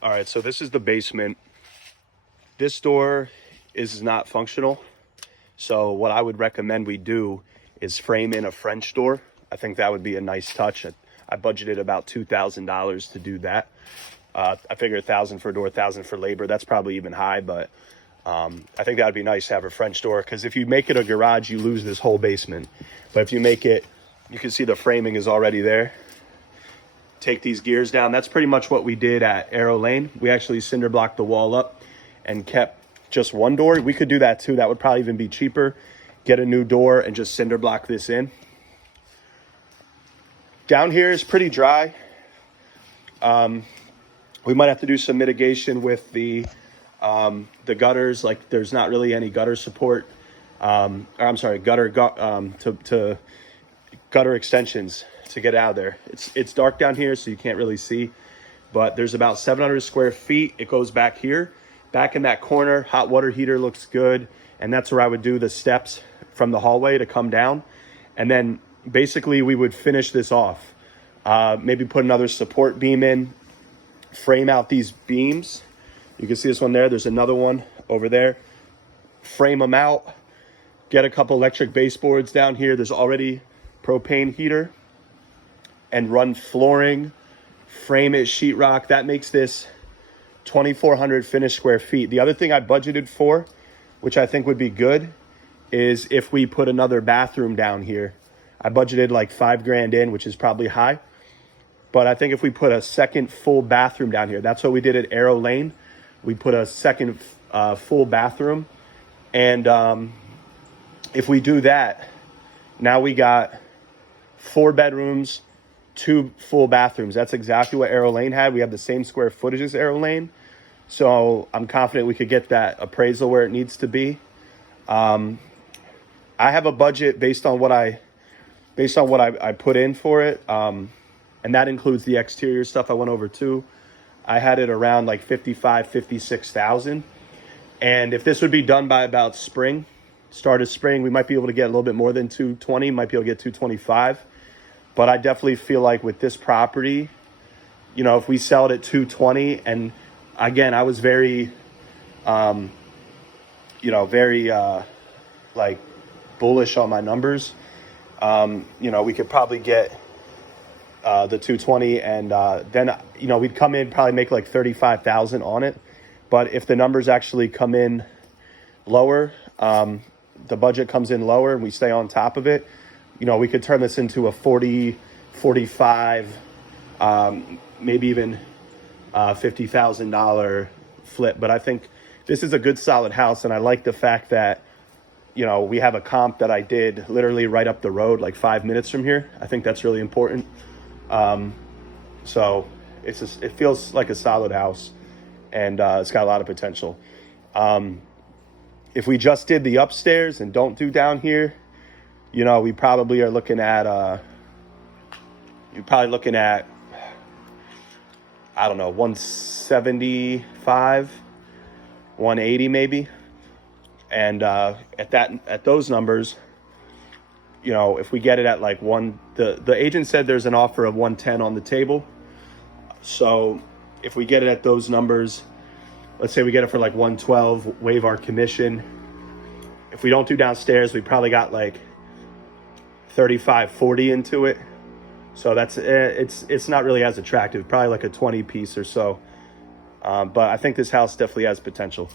All right, so this is the basement. This door is not functional. So what I would recommend we do is frame in a French door. I think that would be a nice touch. I budgeted about $2,000 to do that. I figure 1,000 for a door, 1,000 for labor. That's probably even high, but I think that would be nice to have a French door, because if you make it a garage, you lose this whole basement. But if you make it, you can see the framing is already there. Take these gears down. That's pretty much what we did at Arrow Lane. We actually cinder blocked the wall up and kept just one door. We could do that too. That would probably even be cheaper. Get a new door and just cinder block this in. Down here is pretty dry. We might have to do some mitigation with the gutters. Like, there's not really any gutter support. Gutter extensions to get out of there. It's dark down here, so you can't really see, but there's about 700 square feet. It goes back here, back in that corner. Hot water heater looks good, and that's where I would do the steps from the hallway to come down. And then basically we would finish this off. Maybe put another support beam in, frame out these beams. You can see this one there. There's another one over there. Frame them out. Get a couple electric baseboards down here. There's already propane heater, and run flooring, frame it sheetrock. That makes this 2,400 finished square feet. The other thing I budgeted for, which I think would be good, is if we put another bathroom down here. I budgeted like $5,000 in, which is probably high, but I think if we put a second full bathroom down here, that's what we did at Arrow Lane. We put a second full bathroom, and if we do that, now we got 4 bedrooms, 2 full bathrooms. That's exactly what Arrow Lane had. We have the same square footage as Arrow Lane. So I'm confident we could get that appraisal where it needs to be. I have a budget based on what I put in for it. And that includes the exterior stuff I went over too. I had it around like 56,000. And if this would be done by about start of spring, we might be able to get a little bit more than 220, might be able to get 225. But I definitely feel like with this property, you know, if we sell it at 220, and again, I was very, like bullish on my numbers. We could probably get the 220, and then, we'd come in, probably make like 35,000 on it. But if the numbers actually come in lower, the budget comes in lower, and we stay on top of it, we could turn this into a 40, 45, maybe even $50,000 flip. But I think this is a good solid house, and I like the fact that, we have a comp that I did literally right up the road, like 5 minutes from here. I think that's really important. So it feels like a solid house, and it's got a lot of potential. If we just did the upstairs and don't do down here, we probably are looking at, I don't know, 175, 180 maybe. And at those numbers, if we get it at like the agent said there's an offer of 110 on the table. So if we get it at those numbers, let's say we get it for like 112, waive our commission. If we don't do downstairs, we probably got like 35, 40 into it. So that's it's not really as attractive, probably like a 20 piece or so. But I think this house definitely has potential.